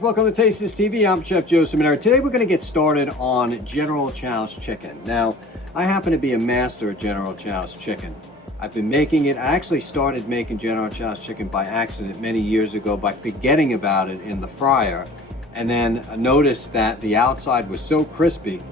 Welcome to Taste This TV. I'm Chef Joe Seminary. Today we're going to get started on General Tso's chicken. Now, I happen to be a master at General Tso's chicken. I've been making it. I actually started making General Tso's chicken by accident many years ago by forgetting about it in the fryer, and then I noticed that the outside was so crispy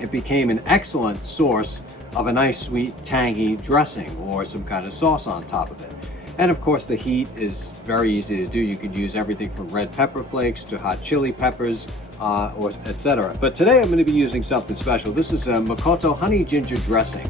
it became an excellent source of a nice sweet tangy dressing or some kind of sauce on top of it. And of course the heat is very easy to do. You could use everything from red pepper flakes to hot chili peppers or etc. But today I'm going to be using something special. This is a Makoto honey ginger dressing.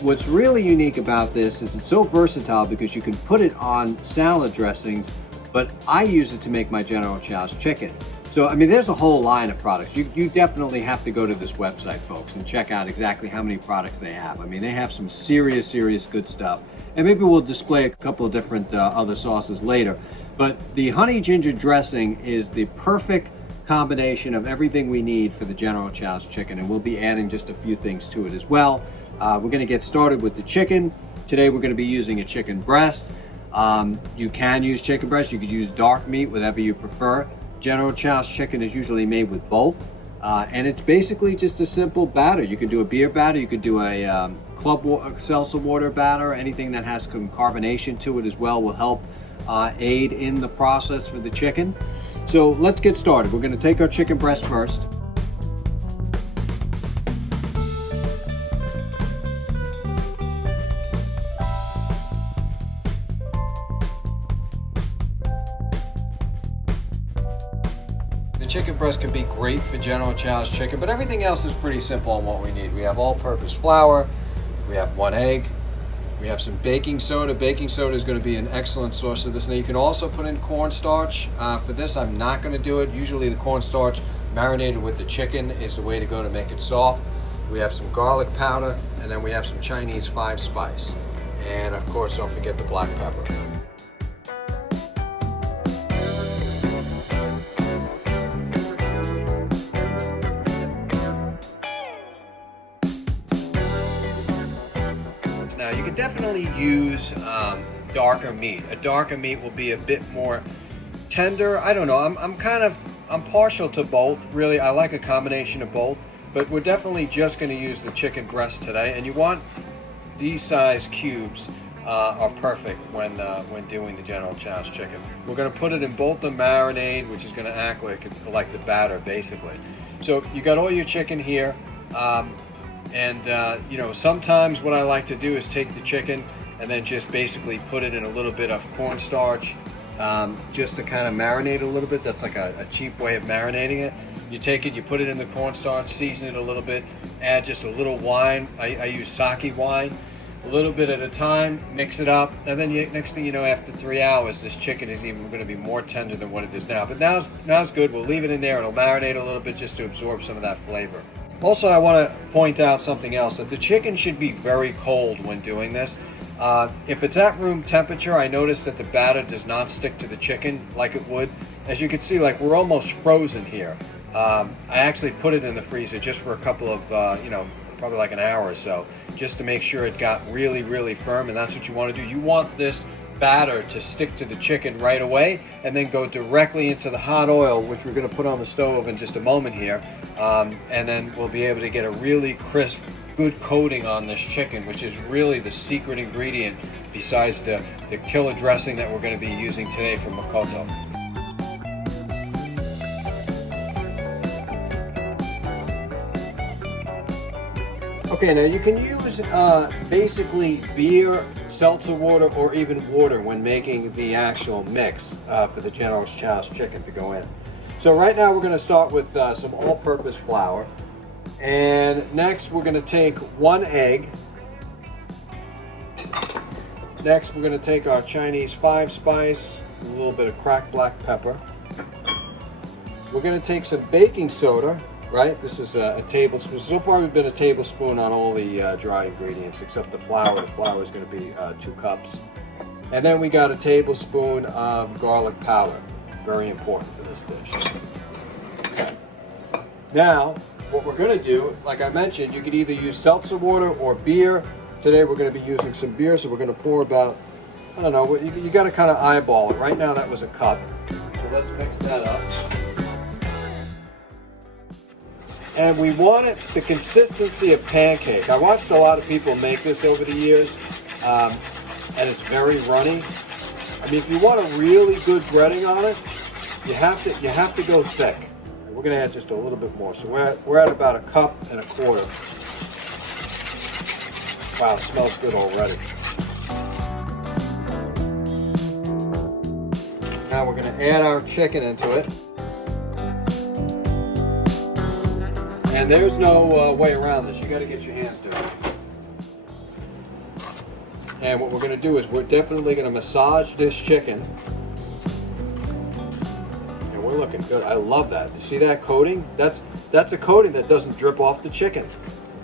What's really unique about this is it's so versatile because you can put it on salad dressings, but I use it to make my General Tso's chicken. So, I mean, there's a whole line of products. You definitely have to go to this website, folks, and check out exactly how many products they have. I mean, they have some serious good stuff. And maybe we'll display a couple of different other sauces later. But the honey ginger dressing is the perfect combination of everything we need for the General Tso's chicken, and we'll be adding just a few things to it as well. We're going to get started with the chicken. Today we're going to be using a chicken breast. You can use chicken breast. You could use dark meat, whatever you prefer. General Tso's chicken is usually made with both. And it's basically just a simple batter. You can do a beer batter. You could do a seltzer water batter. Anything that has some carbonation to it as well will help aid in the process for the chicken. So let's get started. We're going to take our chicken breast first. Chicken breast can be great for General Tso's chicken, but everything else is pretty simple on what we need. We have all-purpose flour, we have 1 egg, we have some baking soda. Baking soda is going to be an excellent source of this. Now you can also put in cornstarch. For this I'm not going to do it. Usually the cornstarch marinated with the chicken is the way to go to make it soft. We have some garlic powder, and then we have some Chinese 5 spice. And of course don't forget the black pepper. Now you can definitely use darker meat. A darker meat will be a bit more tender. I don't know. I'm partial to both. Really, I like a combination of both. But we're definitely just going to use the chicken breast today. And you want these size cubes are perfect when doing the General Tso's chicken. We're going to put it in both the marinade, which is going to act like the batter basically. So you got all your chicken here. You know, sometimes what I like to do is take the chicken and then just basically put it in a little bit of cornstarch just to kind of marinate a little bit. That's like a cheap way of marinating it. You take it, you put it in the cornstarch, season it a little bit, add just a little wine. I use sake wine, a little bit at a time, mix it up, and then next thing you know, after 3 hours, this chicken is even going to be more tender than what it is now. But now's good. We'll leave it in there. It'll marinate a little bit just to absorb some of that flavor. Also, I want to point out something else, that the chicken should be very cold when doing this. If it's at room temperature, I noticed that the batter does not stick to the chicken like it would. As you can see, like we're almost frozen here. I actually put it in the freezer just for a couple of, probably like an hour or so, just to make sure it got really firm, and that's what you want to do. You want this batter to stick to the chicken right away and then go directly into the hot oil, which we're going to put on the stove in just a moment here, and then we'll be able to get a really crisp, good coating on this chicken, which is really the secret ingredient besides the killer dressing that we're going to be using today from Makoto. Okay, now you can use basically beer, seltzer water, or even water when making the actual mix for the General Tso's chicken to go in. So right now we're going to start with some all-purpose flour. And next we're going to take 1 egg. Next we're going to take our Chinese 5-spice, a little bit of cracked black pepper. We're going to take some baking soda, right? This is a tablespoon. So far we've been a tablespoon on all the dry ingredients except the flour. The flour is going to be 2 cups. And then we got a tablespoon of garlic powder. Very important for this dish. Okay. Now, what we're going to do, like I mentioned, you could either use seltzer water or beer. Today we're going to be using some beer, so we're going to pour about, I don't know, you got to kind of eyeball it. Right now that was a cup. So let's mix that up. And we want it the consistency of pancake. I watched a lot of people make this over the years, and it's very runny. I mean, if you want a really good breading on it, you have to go thick. We're going to add just a little bit more. So we're at about 1.25 cups. Wow, it smells good already. Now we're going to add our chicken into it. And there's no way around this. You got to get your hands dirty. And what we're going to do is we're definitely going to massage this chicken. And we're looking good. I love that. You see that coating? That's a coating that doesn't drip off the chicken.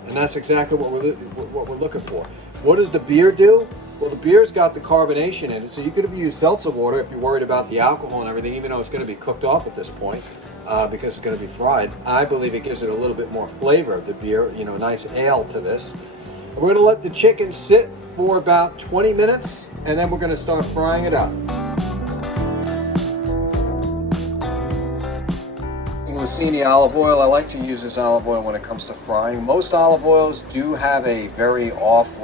And that's exactly what we're looking for. What does the beer do? Well, the beer's got the carbonation in it, so you could use seltzer water if you're worried about the alcohol and everything, even though it's going to be cooked off at this point because it's going to be fried. I believe it gives it a little bit more flavor, the beer, you know, nice ale to this. And we're going to let the chicken sit for about 20 minutes, and then we're going to start frying it up. Lucini olive oil. I like to use this olive oil when it comes to frying. Most olive oils do have a very off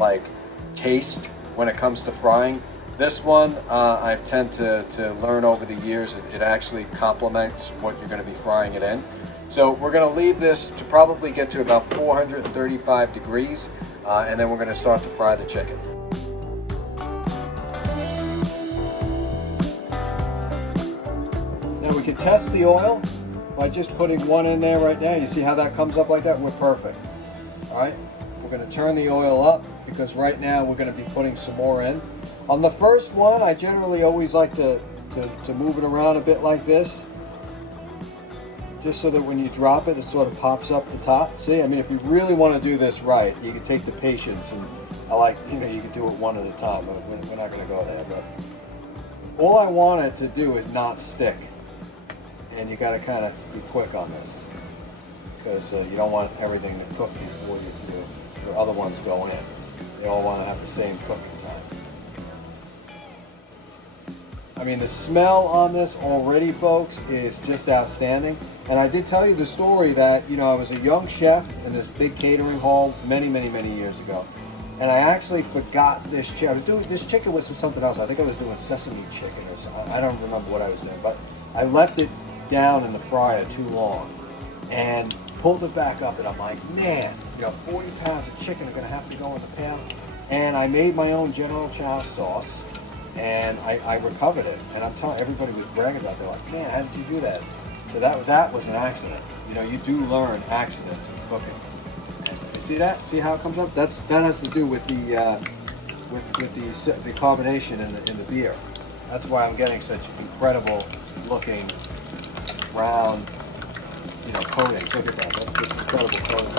taste when it comes to frying. This one I've tend to learn over the years it actually complements what you're going to be frying it in. So we're going to leave this to probably get to about 435 degrees and then we're going to start to fry the chicken. Now we can test the oil by just putting one in there right now. You see how that comes up like that? We're perfect. All right, we're going to turn the oil up because right now we're going to be putting some more in. On the first one, I generally always like to move it around a bit like this, just so that when you drop it, it sort of pops up the top. See, I mean, if you really want to do this right, you can take the patience, and you can do it one at a time, but we're not going to go there. But all I want it to do is not stick. And you got to kind of be quick on this because you don't want everything to cook before your other ones go in. They all want to have the same cooking time. I mean, the smell on this already, folks, is just outstanding. And I did tell you the story that, I was a young chef in this big catering hall many, many, many years ago. And I actually forgot this chicken. I was doing this chicken was something else. I think I was doing sesame chicken or something. I don't remember what I was doing, but I left it down in the fryer too long and pulled it back up, and I'm like, man, 40 pounds of chicken are going to have to go in the pan. And I made my own General Tso sauce, and I recovered it. And I'm telling everybody was bragging about it. They're like, man, how did you do that? So that was an accident. You do learn accidents in cooking. And you see that? See how it comes up? That has to do with the carbonation in the beer. That's why I'm getting such incredible looking brown, coating. Look at that. That's just incredible coating.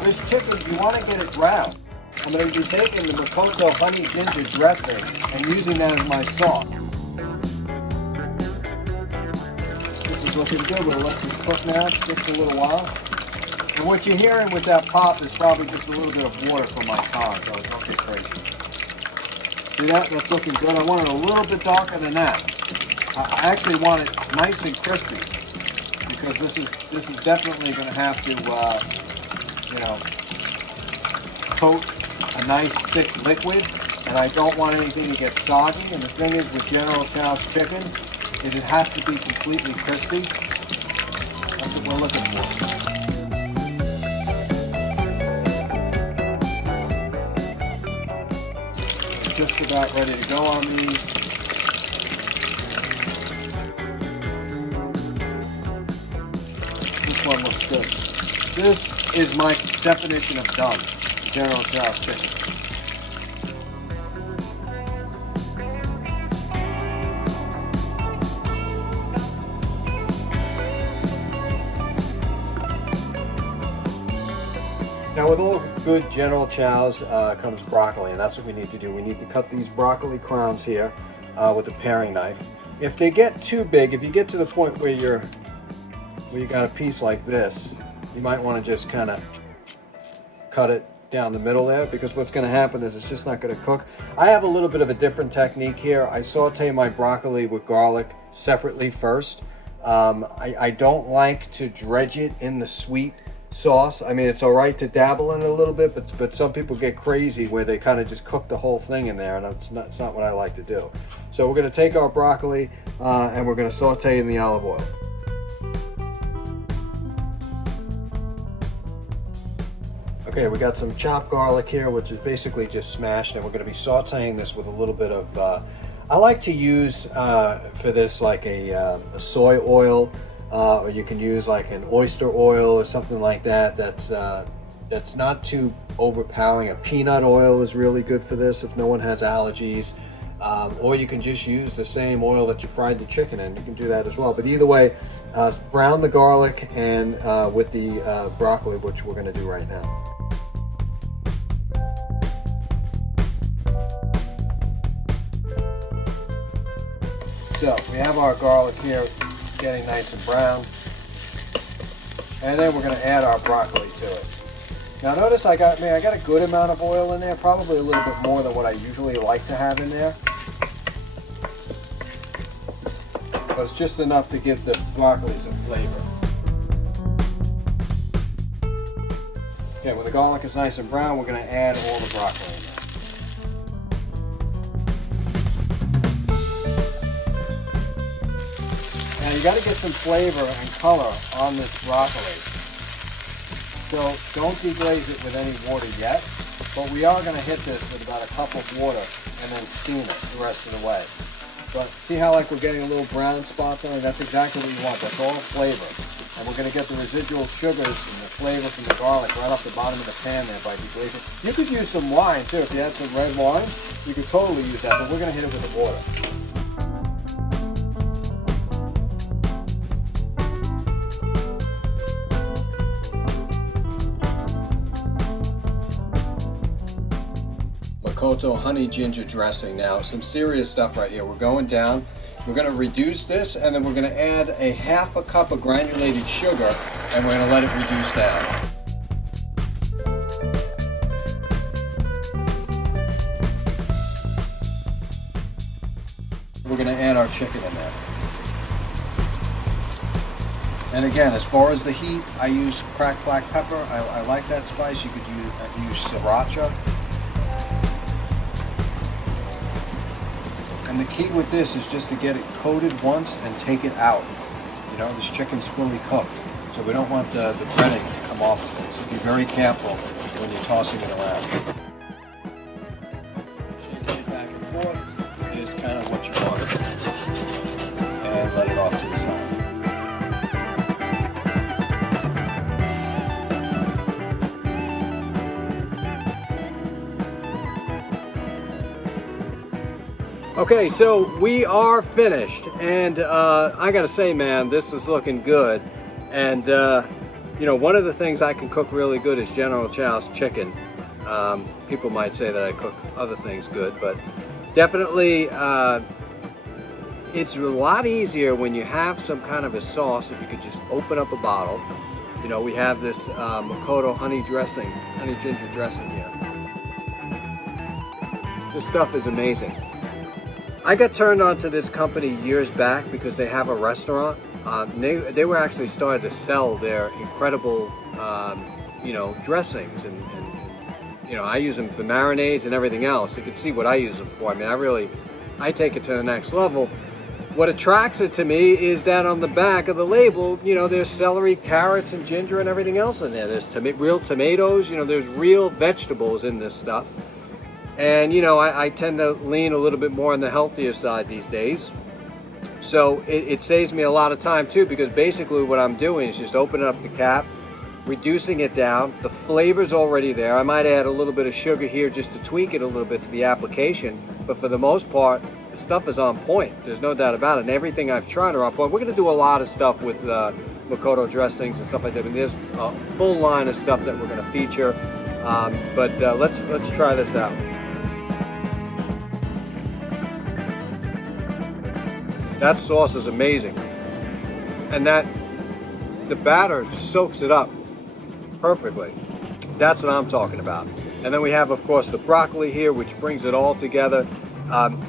This chicken, you want to get it brown. I'm going to be taking the Makoto honey ginger dressing and using that as my sauce. This is looking good. We'll let this cook now just a little while. And what you're hearing with that pop is probably just a little bit of water from my tongue, so don't get crazy. See that? That's looking good. I want it a little bit darker than that. I actually want it nice and crispy because this is definitely going to have to, coat a nice thick liquid, and I don't want anything to get soggy. And the thing is with General Tso's chicken is it has to be completely crispy. That's what we're looking for. Just about ready to go on these. this one looks good. This is my definition of done. General Tso's chicken. Now with all good General Tso's comes broccoli, and that's what we need to do. We need to cut these broccoli crowns here with a paring knife. If they get too big, if you get to the point where you got a piece like this, you might want to just kind of cut it down the middle there, because what's going to happen is it's just not going to cook. I have a little bit of a different technique here. I saute my broccoli with garlic separately first. I don't like to dredge it in the sweet sauce. I mean, it's all right to dabble in it a little bit, but some people get crazy where they kind of just cook the whole thing in there, and it's not what I like to do. So we're going to take our broccoli and we're going to saute in the olive oil. Okay, we got some chopped garlic here, which is basically just smashed, and we're going to be sauteing this with a little bit of, I like to use for this like a soy oil, or you can use like an oyster oil or something like that. That's not too overpowering. A peanut oil is really good for this if no one has allergies, or you can just use the same oil that you fried the chicken in. You can do that as well. But either way, brown the garlic and with the broccoli, which we're going to do right now. So we have our garlic here getting nice and brown, and then we're going to add our broccoli to it. Now notice I got a good amount of oil in there, probably a little bit more than what I usually like to have in there, but it's just enough to give the broccoli some flavor. Okay, when the garlic is nice and brown, we're going to add all the broccoli in there. Now you got to get some flavor and color on this broccoli. So don't deglaze it with any water yet, but we are going to hit this with about a cup of water and then steam it the rest of the way. But see how like we're getting a little brown spots on it? That's exactly what you want. That's all flavor. And we're going to get the residual sugars and the flavor from the garlic right off the bottom of the pan there by deglazing. You could use some wine too. If you had some red wine, you could totally use that, but we're going to hit it with the water. Makoto honey ginger dressing. Now some serious stuff right here. We're going down. We're going to reduce this, and then we're going to add a half a cup of granulated sugar, and we're going to let it reduce down. We're going to add our chicken in there. And again, as far as the heat, I use cracked black pepper. I like that spice. You could use sriracha. And the key with this is just to get it coated once and take it out. You know, this chicken's fully cooked, so we don't want the breading to come off of it. So be very careful when you're tossing it around. Shaking it back and forth is kind of what you want. And let it off to the side. Okay, so we are finished, and I gotta say, man, this is looking good. And you know, one of the things I can cook really good is General Tso's chicken. People might say that I cook other things good, but definitely it's a lot easier when you have some kind of a sauce. If you could just open up a bottle. You know, we have this Makoto honey ginger dressing here. This stuff is amazing. I got turned on to this company years back because they have a restaurant. They were actually starting to sell their incredible, you know, dressings, and you know, I use them for marinades and everything else. You can see what I use them for. I mean, I take it to the next level. What attracts it to me is that on the back of the label, you know, there's celery, carrots, and ginger and everything else in there. There's real tomatoes, you know, there's real vegetables in this stuff. And, you know, I tend to lean a little bit more on the healthier side these days. So it saves me a lot of time too, because basically what I'm doing is just opening up the cap, reducing it down. The flavor's already there. I might add a little bit of sugar here just to tweak it a little bit to the application, but for the most part, the stuff is on point. There's no doubt about it, and everything I've tried are on point. We're going to do a lot of stuff with Makoto Dressings and stuff like that. I mean, there's a full line of stuff that we're going to feature, but let's try this out. That sauce is amazing, and the batter soaks it up perfectly. That's what I'm talking about. And then we have, of course, the broccoli here, which brings it all together.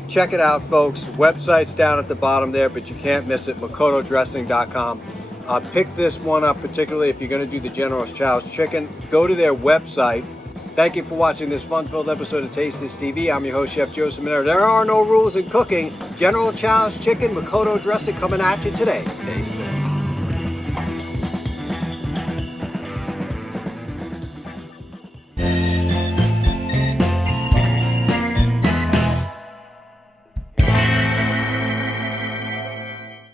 Check it out, folks. Website's down at the bottom there, but you can't miss it, makotodressing.com. Pick this one up, particularly if you're going to do the General Tso's chicken. Go to their website. Thank you for watching this fun-filled episode of Taste This TV. I'm your host, Chef Joseph Minero. There are no rules in cooking. General Tso's chicken, Makoto Dressing coming at you today. Taste this.